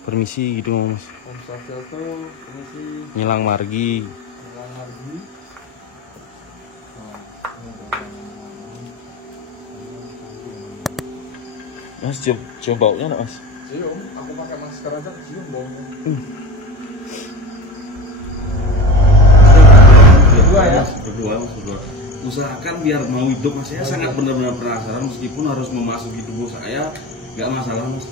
permisi gitu mas. Om Swastiastu, permisi. Nyilang margi. Nyilang margi. Mas cium baunya enggak mas? Cium, aku pakai masker aja cium baunya. Berdua ya? Berdua. Usahakan biar mau hidup mas, saya sangat benar-benar penasaran meskipun harus memasuki tubuh saya, nggak masalah mas.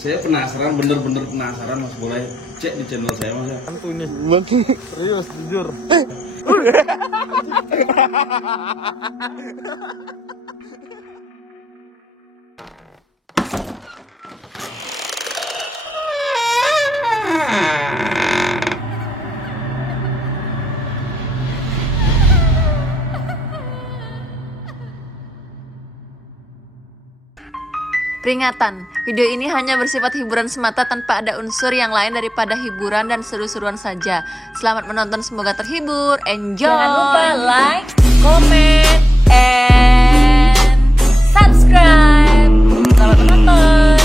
Saya penasaran, bener-bener penasaran mas, boleh cek di channel saya mas ya. Tentu nih, serius, jujur. Peringatan, video ini hanya bersifat hiburan semata tanpa ada unsur yang lain daripada hiburan dan seru-seruan saja. Selamat menonton, semoga terhibur. Enjoy! Jangan lupa like, comment, and subscribe. Selamat menonton.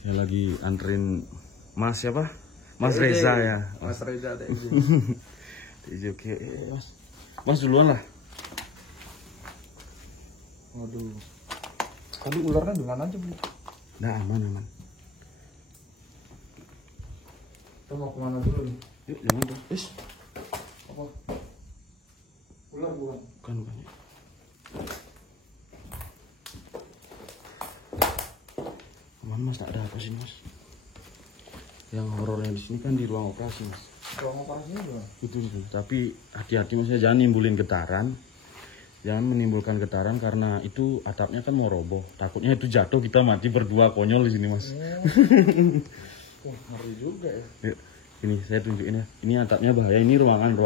Saya lagi anterin Mas siapa? Mas Reza ya. Mas Reza deh. Oke, Mas duluan lah. Waduh. Tadi ularnya dengan aja beli. Nah aman. Kita mau kemana dulu nih? Yuk jangan tuh. Apa? Ular bukan? Bukan. Aman mas, tak ada apa sih mas. Yang horornya di sini kan di ruang operasi mas. Ruang operasinya gimana? Itu. Tapi hati-hati mas ya, jangan nimbulin getaran. Jangan menimbulkan getaran karena itu atapnya kan mau roboh. Takutnya itu jatuh kita mati berdua, konyol di sini mas. Wah, ngeri juga ya. Yuk, ini saya tunjukin ya. Ini atapnya bahaya. Ini ruangan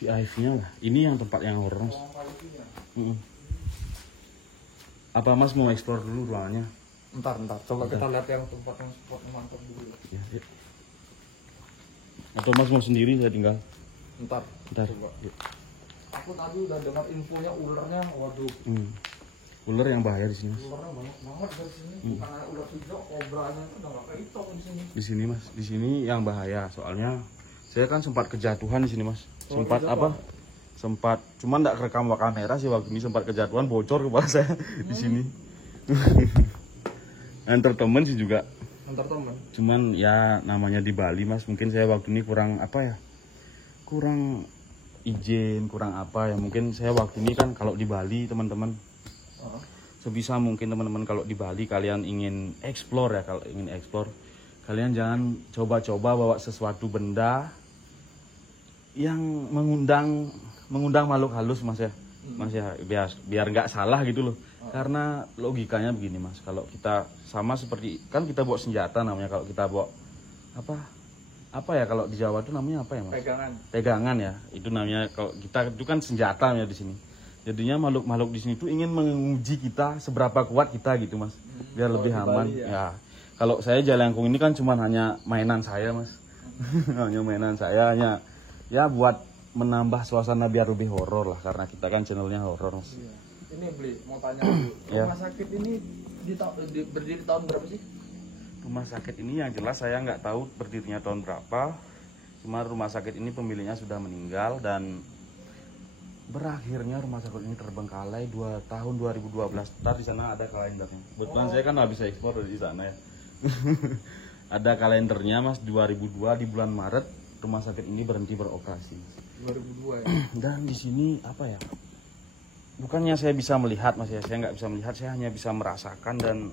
VIP-nya lah. Ini yang tempat yang horor mas. Apa mas mau explore dulu ruangannya? Ntar. Coba kita lihat yang tempat yang spotnya mantap dulu. Ya. Atau mas mau sendiri saya tinggal? Ntar. Coba. Aku tadi udah dengar infonya ularnya, waduh. Ular yang bahaya di sini mas. Ularnya banyak banget dari sini. Bukan hanya ular hijau, kobranya itu udah nggak kehitung di sini. Di sini mas, di sini yang bahaya. Soalnya saya kan sempat kejatuhan di sini mas. Sempat apa? Sempat, cuman nggak kerekam kamera sih waktu ini, sempat kejatuhan, bocor kepala saya di sini. Antar temen sih juga. Antar temen. Cuman ya namanya di Bali mas, mungkin saya waktu ini kurang apa ya? Kurang izin, kurang apa ya, mungkin saya waktu ini kan kalau di Bali teman-teman sebisa mungkin teman-teman kalau di Bali kalian ingin explore ya, kalau ingin explore kalian jangan coba-coba bawa sesuatu benda yang mengundang makhluk halus mas ya, biar nggak salah gitu loh. Karena logikanya begini mas, kalau kita sama seperti kan kita bawa senjata namanya, kalau kita bawa apa ya, kalau di Jawa itu namanya apa ya mas? Pegangan ya, itu namanya. Kalau kita itu kan senjata ya di sini. Jadinya makhluk di sini tuh ingin menguji kita seberapa kuat kita gitu mas, biar lebih aman. Ya. Kalau saya Jalangkung ini kan cuma hanya mainan saya mas, hanya mainan saya, hanya ya buat menambah suasana biar lebih horor lah, karena kita kan channelnya horor mas. Iya. Ini beli mau tanya dulu, rumah sakit ini berdiri tahun berapa sih? Rumah sakit ini yang jelas saya nggak tahu berdirinya tahun berapa. Cuma rumah sakit ini pemiliknya sudah meninggal dan berakhirnya rumah sakit ini terbengkalai tahun 2012. Ntar di sana ada kalendernya. Kebetulan saya kan habis ekspor dari sana ya. Ada kalendernya mas, 2002 di bulan Maret rumah sakit ini berhenti beroperasi. 2002 ya. Dan di sini apa ya? Bukannya saya bisa melihat mas ya, saya nggak bisa melihat, saya hanya bisa merasakan. Dan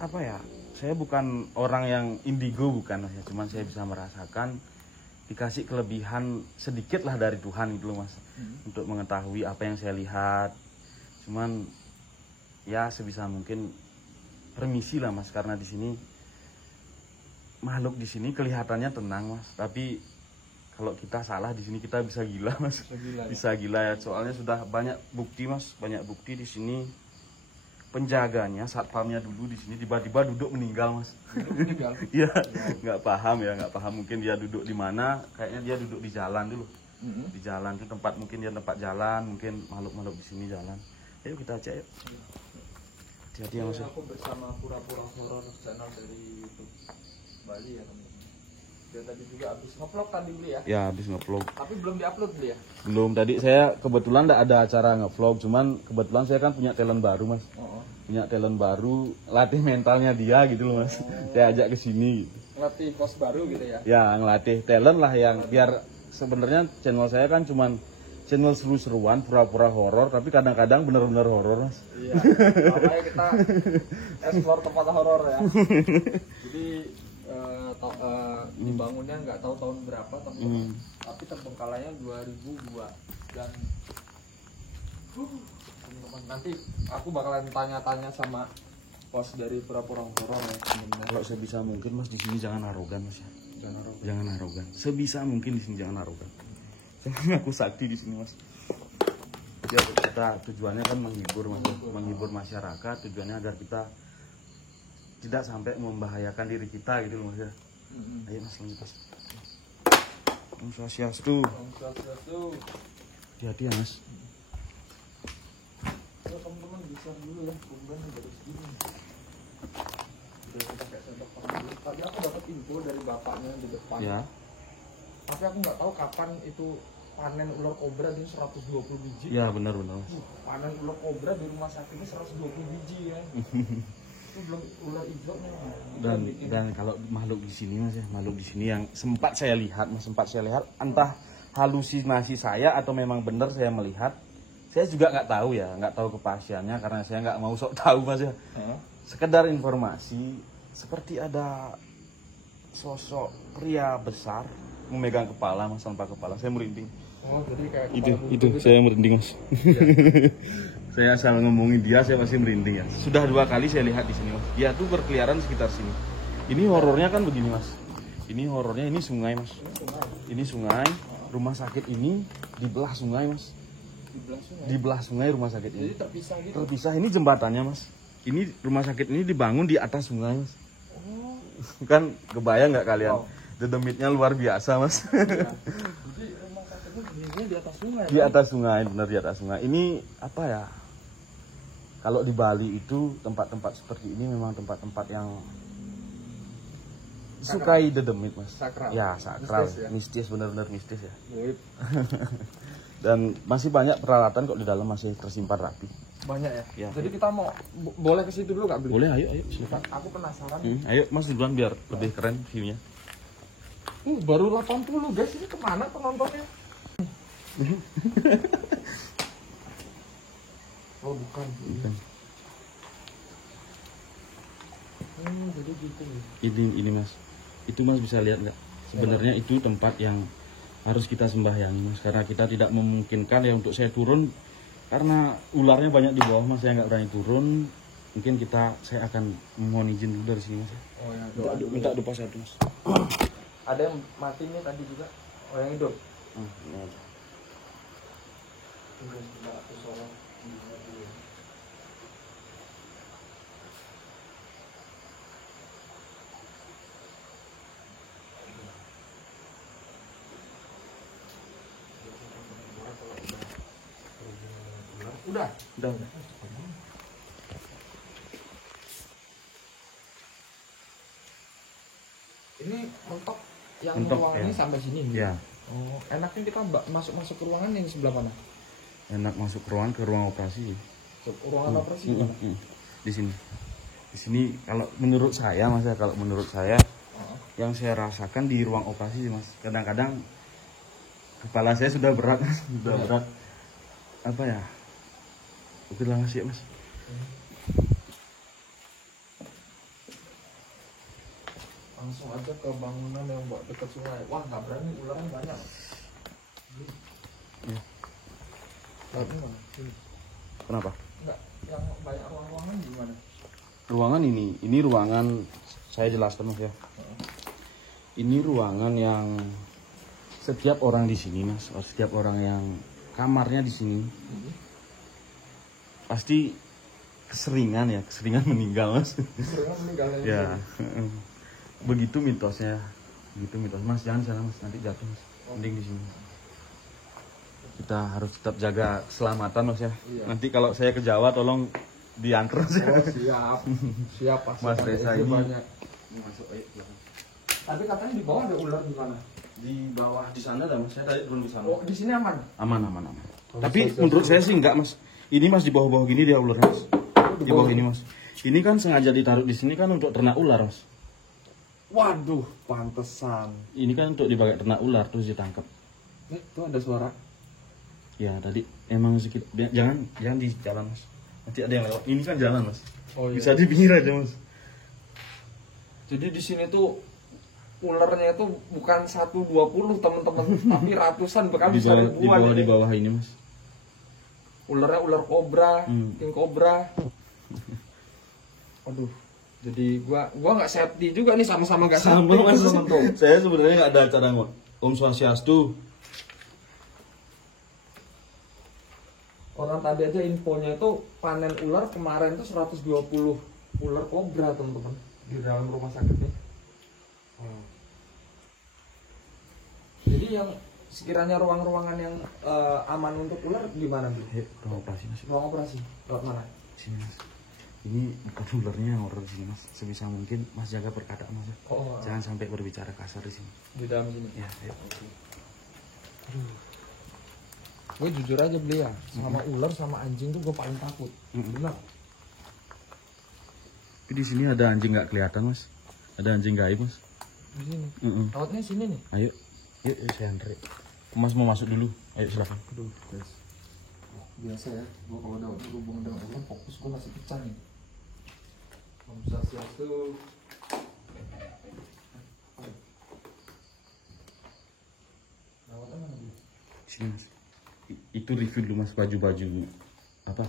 apa ya? Saya bukan orang yang indigo, bukan mas ya, cuman saya bisa merasakan dikasih kelebihan sedikit lah dari Tuhan gitu loh mas, untuk mengetahui apa yang saya lihat. Cuman ya sebisa mungkin permisi lah mas, karena di sini makhluk di sini kelihatannya tenang mas, tapi kalau kita salah di sini kita bisa gila mas, bisa gila ya. Soalnya sudah banyak bukti mas, banyak bukti di sini. Penjaganya, satpamnya dulu di sini tiba-tiba duduk meninggal mas. Meninggal? Iya, nggak paham, mungkin dia duduk di mana. Kayaknya dia duduk di jalan dulu. Di jalan itu mungkin dia tempat jalan, mungkin makhluk-makhluk di sini jalan. Ayo kita cek yuk. Di Hati-hati ya mas. Aku bersama pura-pura horor channel dari YouTube Bali ya teman-teman. Dia tadi juga habis nge-vlog tadi beli ya. Ya habis nge-vlog. Tapi belum diupload beli ya. Belum, tadi saya kebetulan nggak ada acara nge-vlog, cuman kebetulan saya kan punya talent baru mas. Punya talent baru, latih mentalnya dia gitu loh mas. Saya ajak ke sini gitu. Ngelatih pos baru gitu ya. Ya ngelatih talent lah, yang biar sebenarnya channel saya kan cuman channel seru-seruan, pura-pura horor, tapi kadang-kadang bener-bener horor mas. Iya. Makanya kita explore tempat horor ya. Jadi dibangunnya nggak tahu tahun berapa teman-teman. Tapi terbengkalainya 2002 dan teman-teman, nanti aku bakalan tanya-tanya sama bos dari pura-pura horor ya teman-teman. Kalau sebisa mungkin mas di sini jangan arogan mas ya. Jangan arogan. Sebisa mungkin di sini jangan arogan. Jangan aku sakti di sini mas. Ya kita tujuannya kan menghibur mas, menghibur masyarakat. Tujuannya agar kita tidak sampai membahayakan diri kita gitu loh mas ya. Ayo mas lanjut mas. Om Swastiastu. Hati-hati ya mas. Teman-teman bisa dulu ya, kemudian dari sini. Udah kita pakai sendok dulu. Tadi aku dapat info dari bapaknya di depan. Ya. Tapi aku nggak tahu kapan itu panen ular kobra di 120 biji. Ya benar-benar. Panen ular kobra di rumah sakit ini 120 biji ya. Itu belum ular hijaunya. Dan kalau makhluk di sini mas ya, makhluk di sini yang sempat saya lihat entah halusinasi saya atau memang benar saya melihat. Saya juga nggak tahu ya, nggak tahu kepastiannya karena saya nggak mau sok tahu mas ya. Sekedar informasi, seperti ada sosok pria besar memegang kepala mas, tanpa kepala. Saya merinding. Oh, jadi kayak Itu saya merinding mas. Saya asal ngomongin dia, saya pasti merinding ya. Sudah 2 kali saya lihat di sini mas. Dia tuh berkeliaran sekitar sini. Ini horornya kan begini mas. Ini horornya ini sungai mas. Ini sungai. Rumah sakit ini di belah sungai mas. Di belah sungai rumah sakit ini. Jadi terpisah gitu. Terpisah, ini jembatannya mas. Ini rumah sakit ini dibangun di atas sungai mas. Kan kebayang nggak kalian? Dedemitnya luar biasa mas. Jadi rumah sakitnya berdirinya di atas sungai. Di atas sungai, benar di atas sungai. Ini apa ya? Kalau di Bali itu tempat-tempat seperti ini memang tempat-tempat yang disukai dedemit mas. Sakral. Ya sakral, Mistis ya? mistis, benar-benar mistis ya. Goib. Dan masih banyak peralatan kok di dalam masih tersimpan rapi. Banyak ya? Ya. Jadi kita mau boleh ke situ dulu nggak beli? Boleh, ayo silakan. Aku penasaran. Ayo mas duluan biar lebih keren view-nya. Baru 80 guys, ini kemana penontonnya? Oh bukan. Jadi gitu ya. Ini mas, itu mas bisa lihat nggak? Sebenarnya itu tempat yang harus kita sembahyangi mas, karena kita tidak memungkinkan ya untuk saya turun karena ularnya banyak di bawah mas, saya nggak berani turun. Mungkin saya akan mohon izin dulu dari sini mas. Oh ya, Minta doa satu mas. Ada yang mati nih tadi juga. Oh yang hidup. Ini aja. Udah. Ini mentok yang Mentok, ruangan ini ya. sampai sini. Ya, Oh, enaknya kita masuk ke ruangan yang sebelah mana? enak masuk ke ruang operasi. Ruangan operasi mana? Di sini. Di sini kalau menurut saya mas ya, kalau menurut saya yang saya rasakan di ruang operasi sih, mas. Kadang-kadang kepala saya sudah berat, mas. Sudah berat. Apa ya? Oke lah mas ya mas. Langsung aja ke bangunan yang buat dekat sungai. Wah nggak berani, ularnya banyak. Ya. Sini. Kenapa? Enggak, yang banyak ruangan gimana? Ruangan ini ruangan, saya jelaskan mas ya. Ini ruangan yang setiap orang di sini mas, setiap orang yang kamarnya di sini pasti keseringan meninggal mas. Keseringan meninggal Ya, begitu mitosnya, mas. Jangan sana mas, nanti jatuh mas. Mending di sini. Kita harus tetap jaga keselamatan mas ya. Iya. Nanti kalau saya ke Jawa tolong diantar. Oh, siap. Siap pasti. Mas ada Desa ide ini. banyak. Ini masuk ayo belakang. Tapi katanya di bawah ada ular di mana? Di bawah di sana dah Mas. Saya tadi turun ke sana. Oh, di sini aman. Aman. Oh, Tapi bisa, menurut bisa. saya sih enggak Mas. Ini Mas di bawah-bawah gini dia ularnya Mas. Di bawah ini Mas. Ini kan sengaja ditaruh di sini kan untuk ternak ular Mas. Waduh, pantesan. Ini kan untuk dipakai ternak ular terus ditangkap. Tuh ada suara. Ya tadi emang sedikit jangan di jalan Mas. Nanti ada yang lewat. Ini kan jalan Mas. Oh, iya. Bisa di pinggir aja Mas. Jadi di sini tuh ularnya itu bukan 120 teman-teman, tapi ratusan bahkan bisa ribuan. Di ini. bawah ini Mas. Ularnya ular kobra, king kobra. Aduh, jadi gua nggak safety juga nih, sama-sama nggak safety. Mas. teman-teman. Saya sebenarnya nggak ada acara Om Swastiastu. Orang tadi aja infonya itu panen ular kemarin tuh 120 ular kobra teman-teman di dalam rumah sakit nih. Jadi yang sekiranya ruang-ruangan yang aman untuk ular di mana Bu? Ruang operasi Mas. Ruang operasi. Lewat mana? Sini Mas. Ini bukan ularnya yang horor di sini Mas. Sebisa mungkin Mas jaga perkataan Mas. Oh, Jangan sampai berbicara kasar di sini. di dalam sini. Ya, ayo. Gue jujur aja beli ya, sama ular sama anjing tuh gue paling takut. Benar. Tapi di sini ada anjing nggak kelihatan Mas. Ada anjing gaib Mas. Di sini. Lewatnya sini nih. Ayo. Yuk saya antre. Mas mau masuk dulu. Ayo silakan. Aduh, guys. Biasa ya, gue kalau udah berhubungan dengan ular fokus gue masih pecah nih. Om Swastiastu. Lewatnya mana Bu? Sini Mas. Itu review dulu Mas baju-baju apa?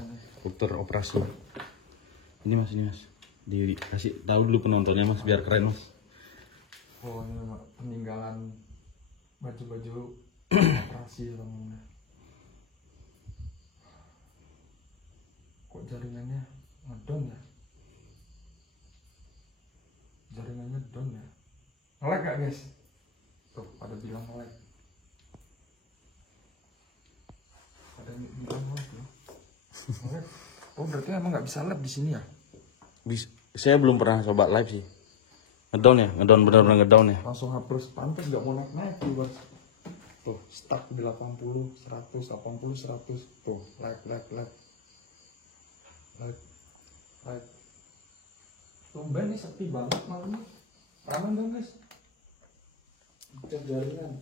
Dokter operasi. Ini Mas. Dikasih tahu dulu penontonnya Mas biar keren Mas. Oh ini peninggalan baju-baju operasi namanya. Kok jaringannya ngedon ya? Jaringannya down ya? Nge-lag gak guys? Tuh pada bilang nge-lag. Ada yang bilang nge-lag loh. Nge-lag. Oh berarti emang gak bisa live di sini ya? Saya belum pernah coba live sih. Ngedown ya? Ngedown bener-bener ngedown ya? Langsung hapus pantas gak mau naik-naik tuh bos. Tuh stuck di 80, 100, 80, 100. Tuh lag. Tumben nih sepi banget malam ini. Aman dong guys. Cek jaringan.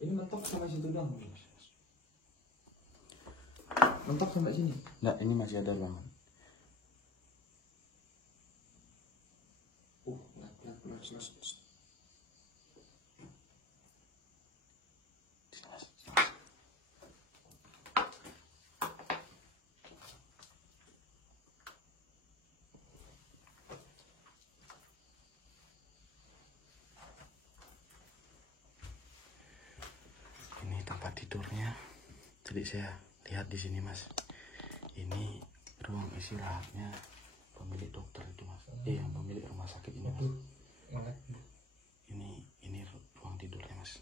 Ini mentok sampai situ dong. Mentok sampai sini. Enggak, ini masih ada banget. Lag. Ini tempat tidurnya. Jadi saya lihat di sini Mas. Ini ruang istirahatnya pemilik dokter itu Mas. Yang pemilik rumah sakit ini Mas. Ini ruang tidurnya Mas.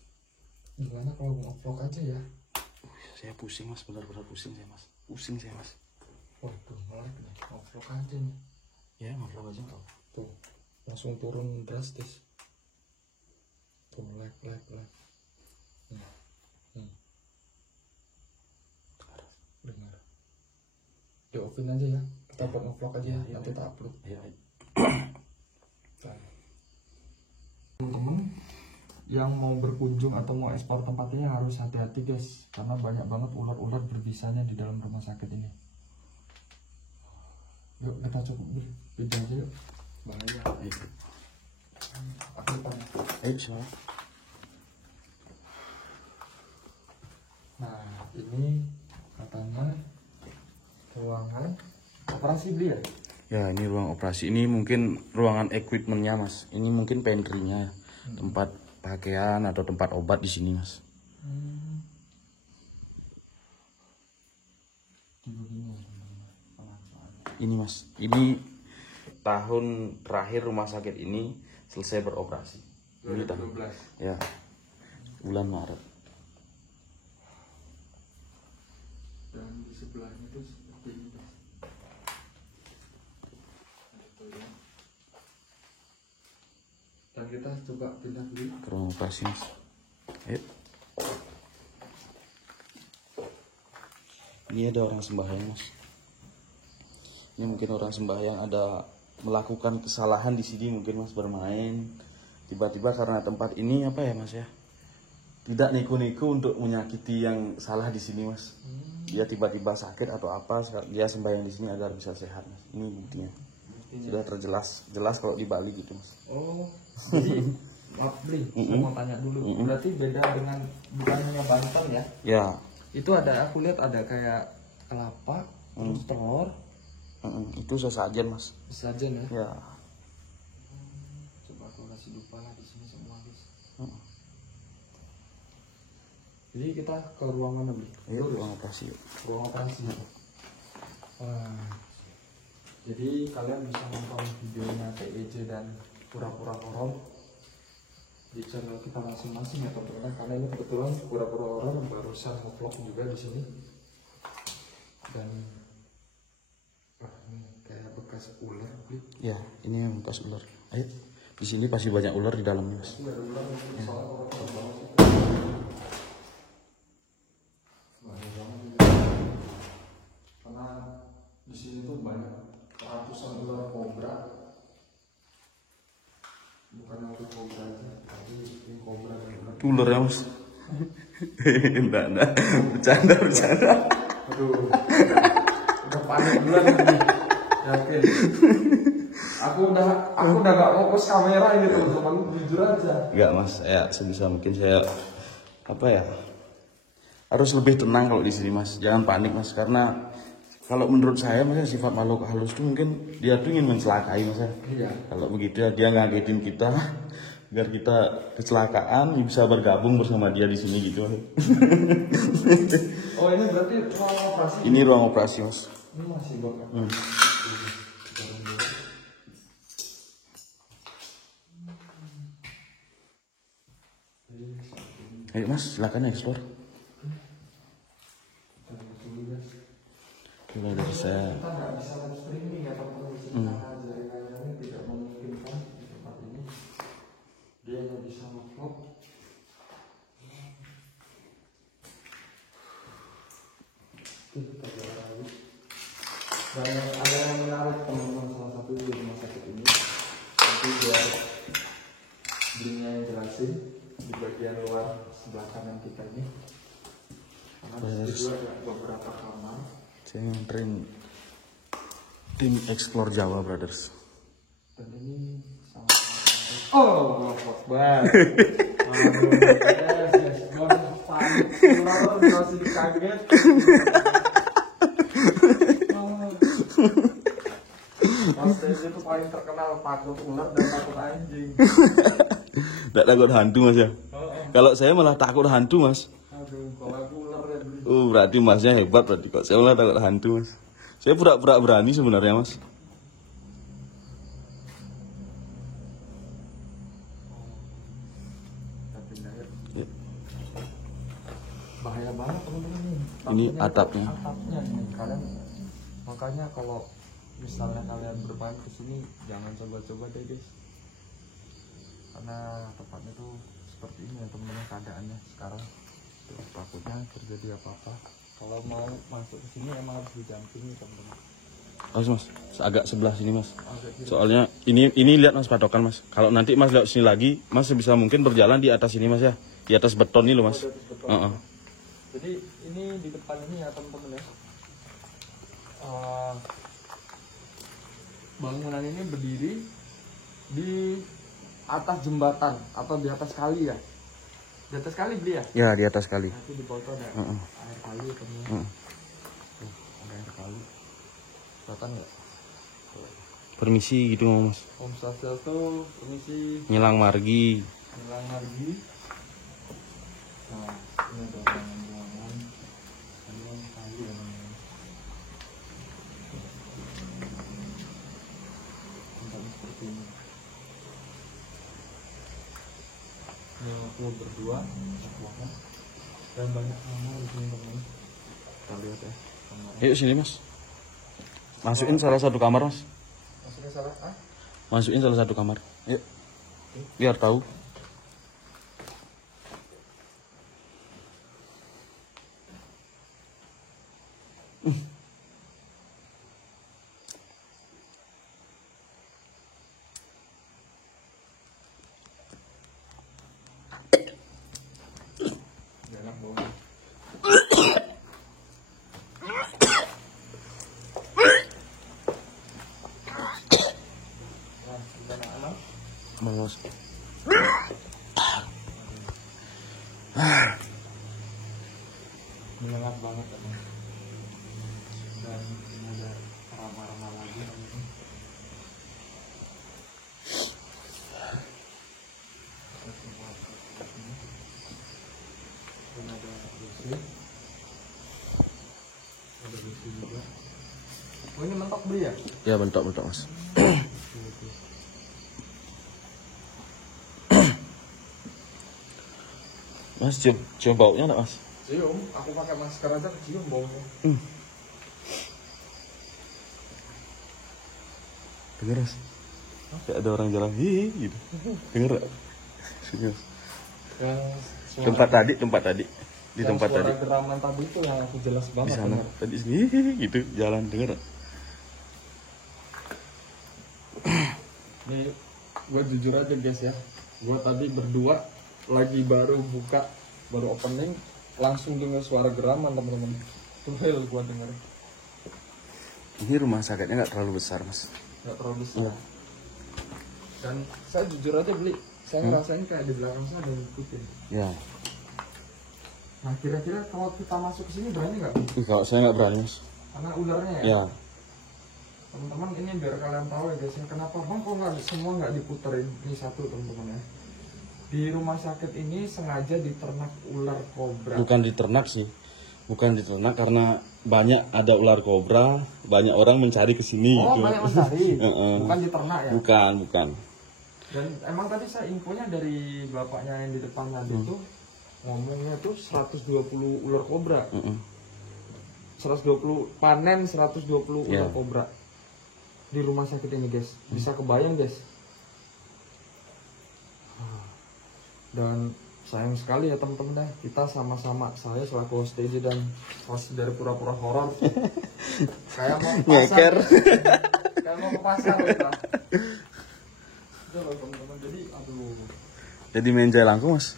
Gimana kalau nge-vlog aja ya? Saya pusing Mas, benar-benar pusing saya Mas. Pusing saya Mas. Waduh, nge-lag nih. Nge-vlog aja nih. Ya ngobrol aja kok. Tuh, langsung turun drastis. Tuh, lag. Dengar. Di offin aja ya. Kita buat nge-vlog aja, Ya, nanti tak upload. Ayo. Teman-teman yang mau berkunjung atau mau ekspor tempatnya harus hati-hati guys, karena banyak banget ular-ular berbisanya di dalam rumah sakit ini. Yuk kita cukup beda aja yuk. Bahaya. Ayo. Aku tanya. Ayo siapa? Nah ini katanya ruangan operasi beli ya? Ya ini ruang operasi. Ini mungkin ruangan equipmentnya Mas. Ini mungkin pantry-nya, tempat pakaian atau tempat obat di sini Mas. Ini Mas. Ini tahun terakhir rumah sakit ini selesai beroperasi. Ini tahun. 2012. Ya. Bulan Maret. Dan di sebelahnya tuh seperti ini guys. Gitu ya. Dan kita coba pindah dulu ke ruang operasi mas. Ayo. Ini ada orang sembahyang mas. Ini mungkin orang sembahyang ada melakukan kesalahan di sini, mungkin mas bermain tiba-tiba karena tempat ini apa ya mas ya, tidak neko-neko untuk menyakiti yang salah di sini mas. Dia tiba-tiba sakit atau apa, dia sembahyang di sini agar bisa sehat mas. Ini buktinya. Sudah jelas kalau di Bali gitu mas. Oh, jadi maaf Bli, saya mau tanya dulu. Berarti beda dengan bukan hanya Banten ya? Ya. Itu ada, aku lihat ada kayak kelapa, terus telur. Itu sesajen mas. Sesajen ya? Ya. Coba aku kasih lupa lah di sini semua guys. Jadi kita ke ruang mana Bli? Ayo ruang operasi yuk. Ruang operasi. Wah. Jadi kalian bisa nonton videonya TEJ dan pura-pura horor di channel kita masing-masing ya teman-teman. Karena ini kebetulan pura-pura horor barusan nge-vlog juga di sini. Dan ini kayak bekas ular. Ya, ini yang bekas ular. Ayo. Di sini pasti banyak ular di dalamnya mas. Ini ada ular ya. Soalnya horor banget sih. Karena di sini tuh banyak ratusan ular kobra. Bukan ular kobra aja, tapi ini kobra dan ular. Ular ya mas. Enggak. Bercanda. Aduh, udah panik duluan nih. Yakin. Aku udah gak fokus kamera ini teman-teman, jujur aja. Enggak mas, ya sebisa mungkin saya apa ya, harus lebih tenang kalau di sini mas. Jangan panik mas, karena kalau menurut saya mas, sifat makhluk halus itu mungkin dia tuh ingin mencelakai mas. Iya. Kalau begitu ya dia ngagetin kita biar kita kecelakaan bisa bergabung bersama dia di sini gitu. Oh ini berarti ruang operasi? Ini ruang operasi mas. Ini masih bakal. Ayo mas, silakan explore. Mulai dari saya. Kita nggak bisa live streaming ya teman-teman, karena jaringannya tidak memungkinkan di tempat ini. Dia hanya bisa nge-vlog. Kita jalan lagi. Dan ada yang menarik teman-teman, salah satu di rumah sakit ini. Nanti biar Belinya yang jelasin di bagian luar sebelah kanan kita ini. Karena di situ ada beberapa kamar. Saya nganterin tim Explore Jawa Brothers. Dan ini sama-sama. Oh, Akbar. Yes. Panik. Ular masih kaget. Mas Tezi itu paling terkenal takut ular dan takut anjing. Tidak takut hantu mas ya? Kalau saya malah takut hantu mas. Aduh, kalau aku ular ya beli. Berarti masnya hebat berarti. Kok saya malah takut hantu mas. Saya pura-pura berani sebenarnya mas. Ya. Bahaya banget teman-teman nih. Ini Takutnya atapnya. Atapnya nih kalian. Makanya kalau misalnya kalian bermain ke sini jangan coba-coba deh guys. Karena tempatnya tuh seperti ini ya teman-teman keadaannya sekarang. Tuh, takutnya terjadi apa-apa. Kalau mau masuk ke sini emang harus didampingi teman-teman. Mas, agak sebelah sini mas. Agak kiri. Soalnya ini lihat mas patokan mas. Kalau nanti mas lihat sini lagi, mas sebisa mungkin berjalan di atas ini mas ya. Di atas beton ini loh mas. Jadi ini di depan ini ya teman-teman ya. Bangunan ini berdiri di atas jembatan atau di atas kali ya. Di atas kali beli ya? Ya di atas kali. Nanti di bawah itu ada air kali teman-teman. Tuh, ada air kali. Kelihatan nggak? Permisi gitu mas. Om Swastiastu, permisi. Nyelang margi. Hilang lagi. Nah, ini ada ruangan-ruangan. Ini kali ya teman-teman. Tempatnya seperti ini. Ini aku berdua, dan banyak kamar di sini teman-teman. Kita lihat ya, kamar Yuk sini mas. Masukin salah satu kamar mas. Maksudnya salah? Ah? Masukin salah satu kamar. Yuk. Biar tahu. Enak banget. Mas. Menyengat banget emang. Dan ini ada ramah-ramah lagi. Dan ada WC. Ada WC juga. Oh ini mentok beli ya? Ya bentok-bentok mas. Mas cium baunya enggak mas? Cium, aku pakai masker aja kecium baunya. Dengar mas? Kayak ada orang jalan hihi gitu. Dengar gak? Sini mas. Yang Tempat tadi. Di tempat tadi. Suara geraman tadi itu yang aku jelas Di banget. sana. Bener. Tadi sini hihi gitu jalan, dengar gak? Nih, gue jujur aja guys ya. Gue tadi berdua lagi baru opening, langsung dengar suara geraman teman-teman. Tuhel gue denger. Ini rumah sakitnya nggak terlalu besar mas. Gak terlalu besar. Dan saya jujur aja beli, saya ngerasain kayak di belakang saya ada yang ngikutin. Ya. Nah kira-kira kalau kita masuk ke sini berani nggak? Kalau saya nggak berani mas. Karena ularnya ya. Ya. Teman-teman ini biar kalian tahu ya guys, kenapa bang kok semua nggak diputerin. Ini satu teman-teman ya. Di rumah sakit ini sengaja diternak ular kobra. Bukan diternak sih. Bukan diternak karena banyak ada ular kobra, banyak orang mencari ke sini. Oh gitu. banyak mencari. Heeh. Bukan diternak ya. Bukan. Dan emang tadi saya infonya dari bapaknya yang di depan tadi itu ngomongnya tuh 120 ular kobra. 120 panen 120 ular kobra di rumah sakit ini guys. Bisa kebayang guys. Dan sayang sekali ya teman-teman ya, kita sama-sama, saya selaku host TJ dan host dari pura-pura horor kayak mau ke pasar. Kayak mau ke pasar kita. Itu loh teman-teman. Jadi aduh. Jadi main jelangkung mas.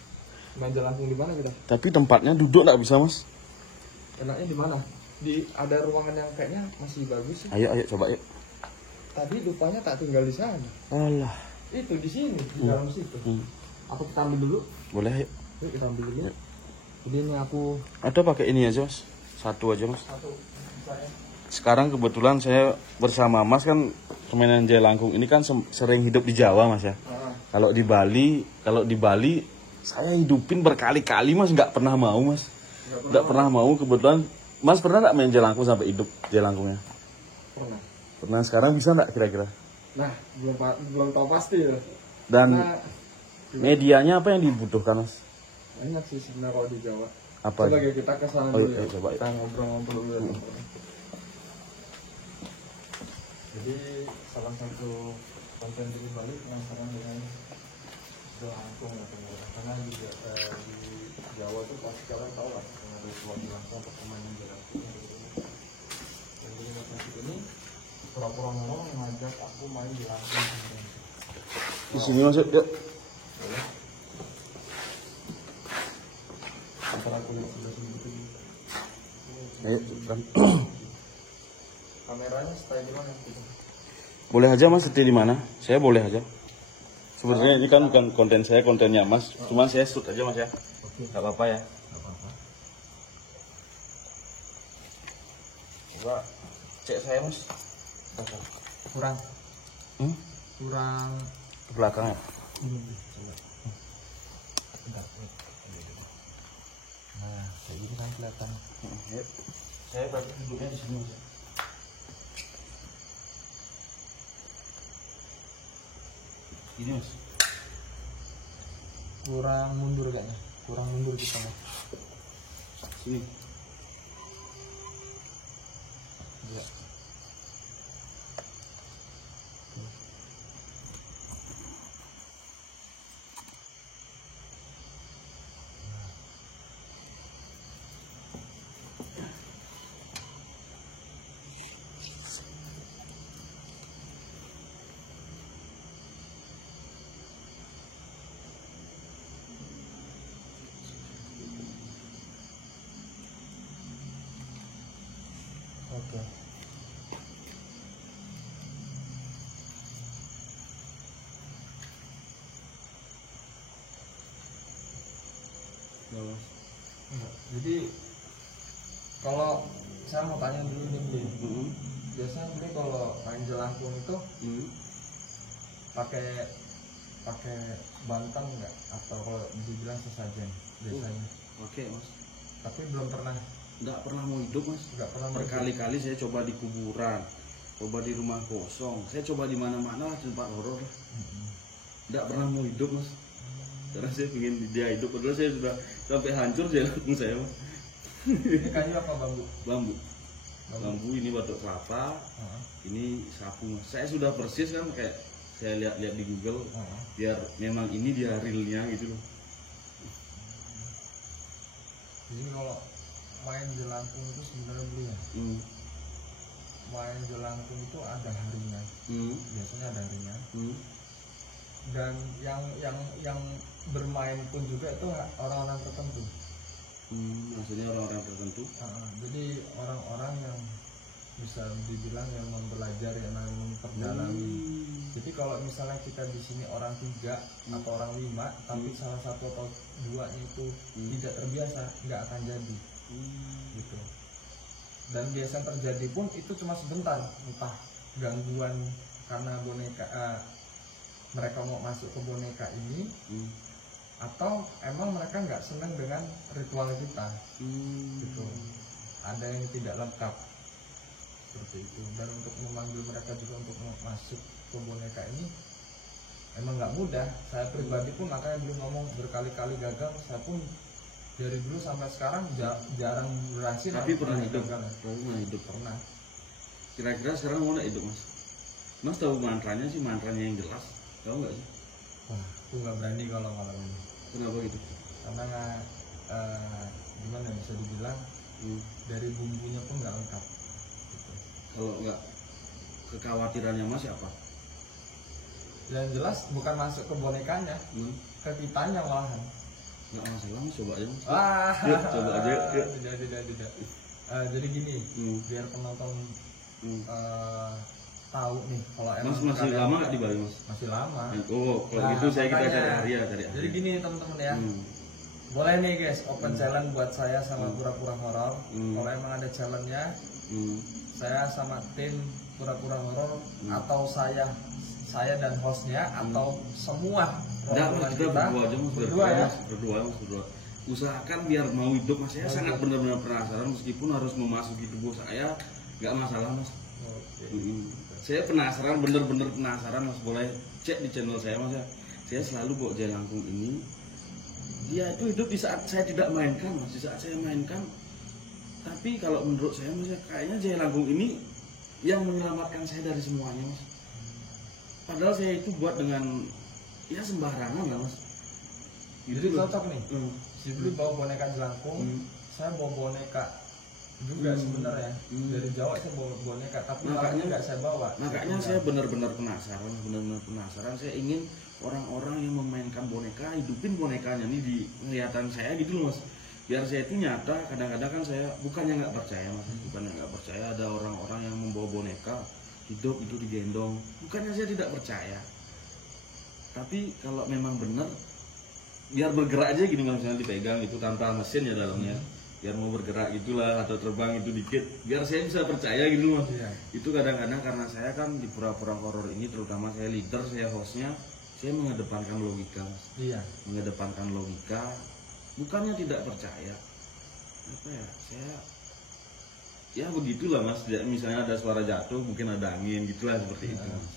Manja langsung di mana kita? Tapi tempatnya duduk nggak bisa mas. Enaknya di mana? Di ada ruangan yang kayaknya masih bagus sih. Ayo coba yuk. Tadi lupanya tak tinggal di sana. Alah. Itu di sini, di dalam situ. Apa kita ambil dulu? Boleh yuk. Yuk kita ambil dulu. Jadi ini aku Ada pakai ini aja mas. Satu aja mas. satu saya. Sekarang kebetulan saya bersama mas kan permainan jelangkung ini kan sering hidup di Jawa mas ya. Kalau di Bali saya hidupin berkali-kali mas, nggak pernah mau mas. Nggak pernah mau. Kebetulan mas pernah nggak main jelangkung sampai hidup jelangkungnya? Pernah. Pernah. Sekarang bisa nggak kira-kira? Nah, belum tahu pasti ya. Dan Nah, medianya apa yang dibutuhkan mas? banyak sih sebenarnya kalau di Jawa. Apa? Coba kita ke sana Oh, dulu iya, ya. coba. Kita ngobrol-ngobrol dulu. Ya. Jadi salah satu konten di Bali penasaran dengan jelangkung ya teman-teman. Karena di Jawa tuh pasti kalian tahu lah dengan ritual jelangkung atau permainan jelangkung. Dan di rumah sakit ini pura-pura ngomong ngajak aku main jelangkung. Di sini mas yuk. Antara aku lihat sebelah sini gitu. Ayo, kan. Kameranya stay di mana? Boleh aja mas setir di mana? Saya boleh aja. Sebenarnya ini kan bukan konten saya, kontennya mas. Cuma saya shoot aja mas ya. Gak apa-apa ya. Coba cek saya mas. Kurang. Kurang. Ke belakang ya. Nah, kayak gini kan kelihatan. Saya berarti duduknya di sini mas. Ini mas. Kurang mundur kayaknya. Kurang mundur kita mas. Sini. Ya. Oke. Ya, Mas. Jadi kalau saya mau tanya dulu nih, Bli. Mm-mm. Biasanya Bli kalau main jelangkung itu Mm. pakai bantam nggak? Atau kalau dibilang sesajen biasanya? Oke, Mas. Tapi belum pernah, Nggak pernah mau hidup, Mas. nggak pernah Berkali-kali saya coba di kuburan, coba di rumah kosong, saya coba di mana-mana lah, tempat horor lah. Nggak pernah mau hidup, Mas. Karena saya ingin dia hidup, padahal saya sudah sampai hancur jantung saya, Mas. Ini kayu apa bambu? Bambu. Bambu ini batok kelapa, Heeh. ini sapu, Mas. Saya sudah persis kan, kayak saya lihat di Google, Heeh. biar memang ini dia realnya gitu loh. Jadi kalau main jelangkung itu sebenarnya Bli ya, Hmm. main jelangkung itu ada harinya, Hmm. biasanya ada harinya. Hmm. Dan yang bermain pun juga itu orang-orang tertentu. Maksudnya orang-orang tertentu. Jadi orang-orang yang bisa dibilang yang mempelajari, yang memperdalami. Jadi kalau misalnya kita di sini orang 3 atau orang 5, tapi salah satu atau 2 itu tidak terbiasa, nggak akan jadi, gitu. Dan biasa terjadi pun itu cuma sebentar, entah gangguan karena boneka mereka mau masuk ke boneka ini, atau emang mereka nggak senang dengan ritual kita, gitu. Ada yang tidak lengkap seperti itu. Dan untuk memanggil mereka juga untuk masuk ke boneka ini emang nggak mudah. Saya pribadi pun makanya belum ngomong berkali-kali gagal. Saya pun dari dulu sampai sekarang jarang berhasil. Tapi pernah hidup. gagal. Pernah hidup. Pernah. Kira-kira sekarang mau nggak hidup, Mas? Mas tahu mantranya sih, mantranya yang jelas. Tahu nggak sih? Wah, aku nggak berani kalau malam ini. Kenapa gitu? Karena gimana bisa dibilang dari bumbunya pun nggak lengkap. Gitu. Kalau nggak, kekhawatirannya Mas apa? Yang jelas bukan masuk ke bonekanya, ke kitanya malahan. Nggak masalah, Mas. Coba aja, Mas. Wah, Yuk, coba aja. Yuk. tidak. Jadi gini, biar penonton tahu nih kalau emang Mas masih kalian- lama nggak di Bali, Mas? Masih lama. Oh, kalau Nah, gitu kita makanya. cari hari ya, cari hari. Jadi gini teman-teman ya, Hmm. boleh nih guys open challenge buat saya sama pura-pura horor. Kalau emang ada challenge-nya, Hmm. saya sama tim pura-pura horor atau saya dan hostnya atau semua Nggak, rombongan kita berdua aja, Mas. berdua ya. Mas. Berdua. Usahakan biar mau hidup, Mas. Saya sangat benar-benar penasaran, meskipun harus memasuki tubuh saya, nggak masalah, Mas. Oke. Saya penasaran, bener-bener penasaran, Mas. Boleh cek di channel saya, Mas ya. Saya selalu bawa jelangkung ini. Dia itu hidup di saat saya tidak mainkan, Mas. Di saat saya mainkan. Tapi kalau menurut saya, Mas, ya, kayaknya jelangkung ini yang menyelamatkan saya dari semuanya, Mas. Padahal saya itu buat dengan ya sembarangan lah, Mas. Jadi cocok nih. Hmm. Si Bli bawa boneka jelangkung, saya bawa boneka juga sebenarnya. Dari Jawa saya bawa boneka, tapi makanya nggak saya bawa. Makanya saya benar-benar penasaran. Saya ingin orang-orang yang memainkan boneka hidupin bonekanya nih di kelihatan saya gitu loh, Mas. Biar saya itu nyata. Kadang-kadang kan saya bukannya nggak percaya, Mas. Bukannya nggak percaya ada orang-orang yang membawa boneka hidup itu digendong. Bukannya saya tidak percaya. Tapi kalau memang benar, biar bergerak aja gini, Mas, misalnya dipegang itu tanpa mesin ya dalamnya. Biar mau bergerak gitulah atau terbang itu dikit, biar saya bisa percaya gitu, Mas. Iya. Itu kadang-kadang karena saya kan di pura-pura horor ini, terutama saya leader, saya hostnya, saya mengedepankan logika, Mas. Iya. Mengedepankan logika, bukannya tidak percaya. Apa ya, saya ya begitulah, Mas. Misalnya ada suara jatuh, mungkin ada angin gitulah, seperti itu, Mas.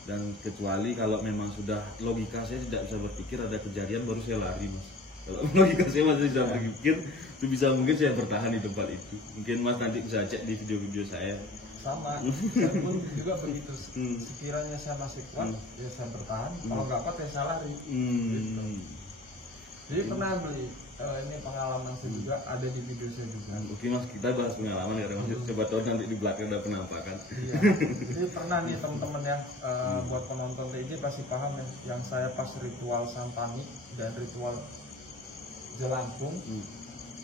Dan kecuali kalau memang sudah logika saya tidak bisa berpikir, ada kejadian baru saya lari, Mas. Kalau logika saya masih bisa berpikir itu bisa mungkin saya bertahan di tempat itu. Mungkin Mas nanti bisa cek di video-video saya. Sama, saya pun juga begitu. Sekiranya saya masih kuat, ya saya bertahan. Kalau nggak kuat, ya saya lari. Gitu. Jadi pernah beli, ini pengalaman saya juga, ada di video saya juga. Oke Mas, kita bahas pengalaman ya Mas. Coba tahu nanti di belakang ada penampakan. Iya. Jadi pernah nih teman-teman ya, buat penonton TJ pasti paham ya, yang saya pas ritual Santani dan ritual Jelangkung.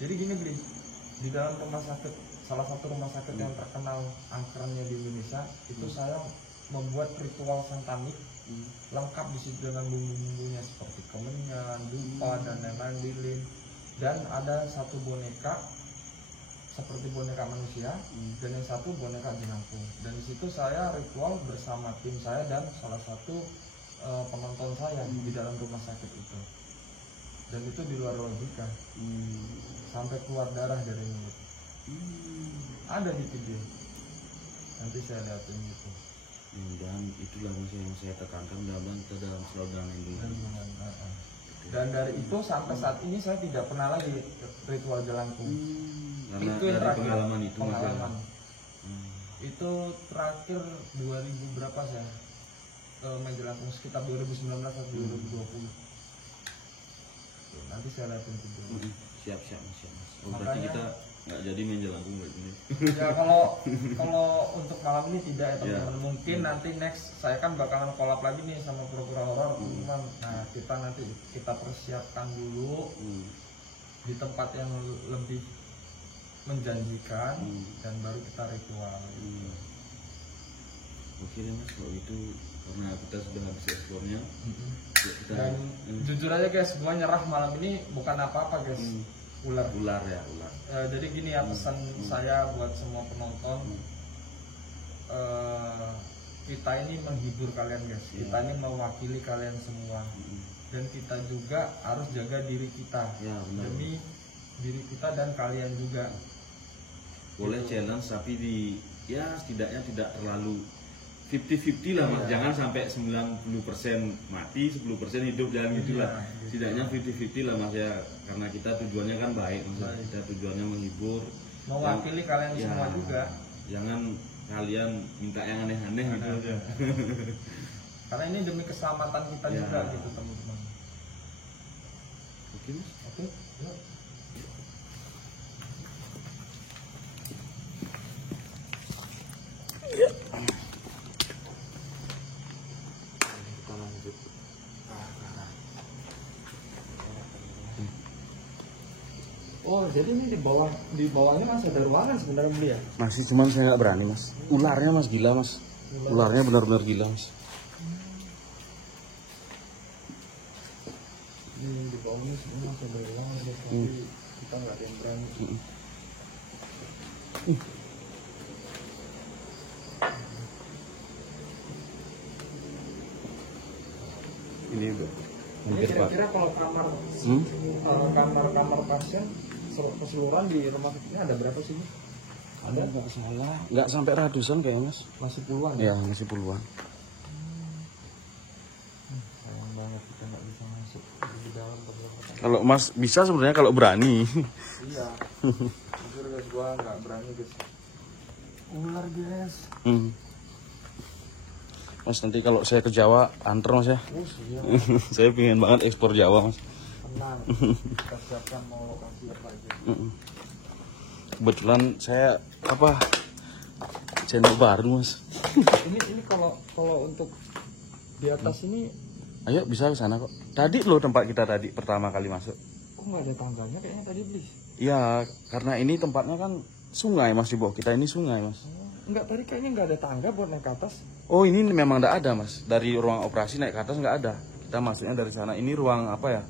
Jadi gini beli, di dalam rumah sakit, salah satu rumah sakit yang terkenal angkernya di Indonesia, itu saya membuat ritual Santani lengkap di situ dengan bumbu-bumbunya seperti kemenyan, dupa dan lain-lain, lilin, dan ada satu boneka seperti boneka manusia dan yang satu boneka Jelangkung. Dan di situ saya ritual bersama tim saya dan salah satu penonton saya di dalam rumah sakit itu. Dan itu di luar logika, sampai keluar darah dari mulut. Ada di video, nanti saya lihatin itu. Dan itulah yang saya tekankan dalam kita dalam selalu dalam lindungan. Dan dari itu sampai saat ini saya tidak pernah lagi ritual Jelangkung. Karena itu dari terakhir, pengalaman itu pengalaman. Itu terakhir 2000 berapa saya main Jelangkung, sekitar 2019 atau 2020. Nanti saya lihatin video. Siap Mas. Oh, berarti kita nggak jadi main Jelangkung berarti ini. Ya kalau untuk malam ini tidak ya teman-teman. Mungkin nanti next saya kan bakalan collab lagi nih sama pura-pura horor teman-teman. Nah kita persiapkan dulu di tempat yang lebih menjanjikan dan baru kita ritual. Oke deh Mas, kalau itu karena kita sudah habis eksplornya. Dan jujur aja guys, gua nyerah malam ini bukan apa-apa guys. Ular. Jadi gini ya pesan saya buat semua penonton, kita ini menghibur kalian guys, kita ini mewakili kalian semua, dan kita juga harus jaga diri kita demi diri kita dan kalian juga. Boleh challenge tapi setidaknya tidak terlalu 50-50 lah Mas, jangan sampai 90% mati, 10% hidup, jangan gitulah. Setidaknya 50-50 lah Mas ya, karena kita tujuannya kan baik Mas. Kita tujuannya menghibur, mewakili kalian semua juga. Jangan kalian minta yang aneh-aneh gitu aja. Karena ini demi keselamatan kita juga gitu teman-teman. Oke Mas? Oke, yuk. Oh, jadi ini di bawahnya masih ada ruangan sebenarnya beli ya? Masih, cuman saya nggak berani Mas. Ularnya Mas gila Mas. Ularnya benar-benar gila Mas. Di bawahnya sebenarnya masih ada ruangan, tapi kita nggak ada yang berani. Ini kira-kira kalau kamar pasien keseluruhan di rumah sakit ini ada berapa sih? Ada nggak salah, nggak sampai ratusan kayaknya Mas. Masih puluhan? Ya masih puluhan. Sayang banget kita nggak bisa masuk di dalam. Kalau Mas bisa sebenarnya kalau berani. Iya. Jujur guys, gua nggak berani guys. Ular guys. Mas nanti kalau saya ke Jawa anter Mas ya. Saya pengen banget ekspor Jawa Mas. Tenang. Kita siapkan mau lokasi apa aja. Kebetulan saya channel baru Mas. Ini kalau untuk di atas ini. Ayo bisa ke sana kok. Tadi loh tempat kita tadi pertama kali masuk. Kok nggak ada tangganya kayaknya tadi beli? Iya, karena ini tempatnya kan sungai Mas, di bawah kita ini sungai Mas. Enggak, tadi kayaknya nggak ada tangga buat naik ke atas. Oh ini memang nggak ada Mas. Dari ruang operasi naik ke atas nggak ada. Kita masuknya dari sana. Ini ruang apa ya?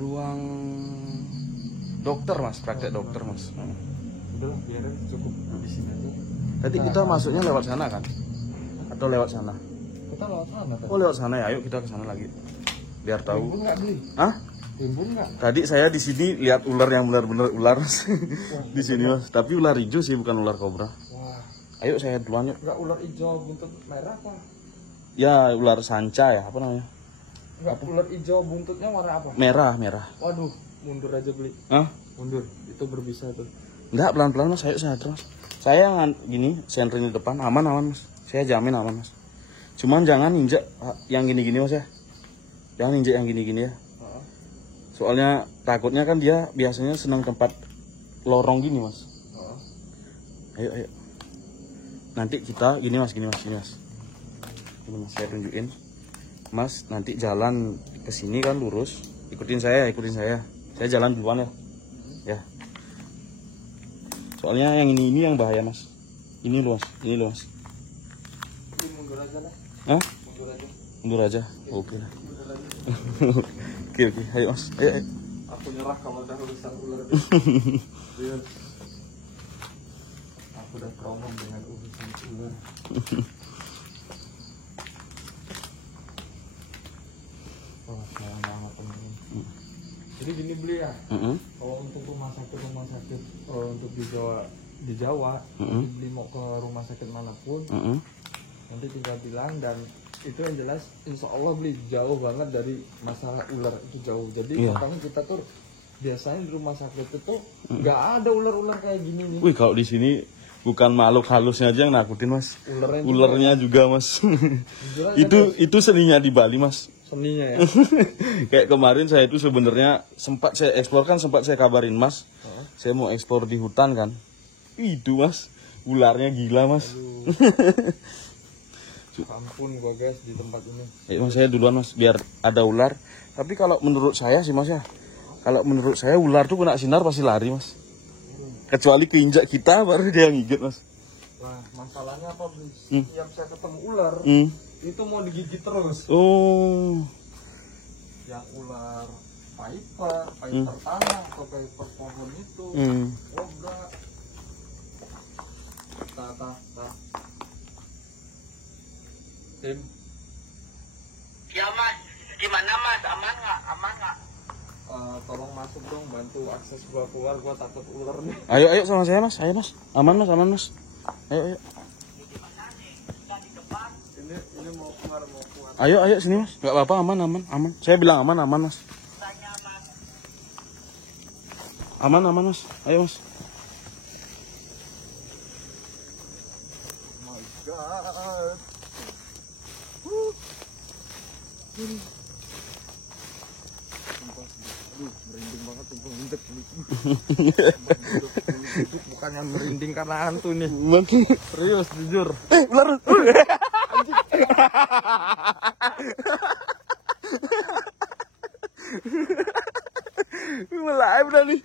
Ruang dokter Mas, praktek dokter Mas. Udah biar cukup di sini aja. Tadi kita masuknya lewat sana kan? Atau lewat sana? Kita lewat sana tadi. Oh lewat sana ya, ayo kita ke sana lagi. Biar tahu. Timbun nggak beli? Hah? Timbun nggak? Tadi saya di sini lihat ular yang benar-benar ular Mas. Di sini Mas. Tapi ular hijau sih, bukan ular kobra. Wah. Ayo saya duluan yuk. Nggak ular hijau buntut merah apa? Ya ular sanca ya, apa namanya? Enggak, ular hijau buntutnya warna apa? Merah. Waduh, mundur aja beli. Hah? Mundur, itu berbisa tuh. Enggak, pelan-pelan mas, saya sadar mas. Saya gini, sentrin di depan, aman mas. Saya jamin aman mas. Cuman jangan injak yang gini-gini mas ya. Jangan injak yang gini-gini ya. Soalnya takutnya kan dia biasanya senang tempat lorong gini mas. Ayo. Nanti kita gini mas. Ini mas, saya tunjukin. Mas, nanti jalan ke sini kan lurus. Ikutin saya. Saya jalan duluan ya. Ya. Soalnya yang ini yang bahaya mas. Ini loh mas. Ini mundur aja lah. Hah? Mundur aja. Oke lah. Mundur aja. Oke. Ayo mas. Ayo. Aku nyerah kalau udah urusan ular. Iya. Aku udah trauma dengan urusan ular. Oh, sayang banget teman-teman. Jadi gini beli ya. Kalau untuk rumah sakit untuk di Jawa, nanti beli mau ke rumah sakit manapun, nanti tinggal bilang, dan itu yang jelas insya Allah beli jauh banget dari masalah ular, itu jauh. Jadi makanya kita tuh biasanya di rumah sakit itu nggak ada ular-ular kayak gini nih. Wih, kalau di sini bukan makhluk halusnya aja yang nakutin mas, ularnya juga mas. itu seninya di Bali mas. Seninya ya. Kayak kemarin saya itu sebenarnya sempat saya kabarin mas. Saya mau eksplor di hutan kan. Itu mas, ularnya gila mas. Ampun gua guys di tempat ini. Mas, saya duluan mas, biar ada ular. Tapi kalau menurut saya sih mas ya, kalau menurut saya ular tuh kena sinar pasti lari mas. Kecuali keinjak kita baru dia ngigit mas. Wah, masalahnya apa beli? Setiap saya ketemu ular, itu mau digigit terus. Oh. Yang ular piper tanah atau piper pohon itu. Enggak. Tak. Tim. Ya mas, gimana mas? Aman nggak? Tolong masuk dong, bantu akses gua keluar, gua takut ular nih. Ayo sama saya mas, ayo mas. Aman mas. Ayo. Ini mau keluar. Ayo sini mas, nggak apa-apa, aman. Saya bilang aman mas. Aman mas, ayo mas. Oh my god. Aduh, merinding banget tuh ngintek ini. Bukannya merinding karena hantu nih. Serius, jujur. Ular. Mulai udah nih.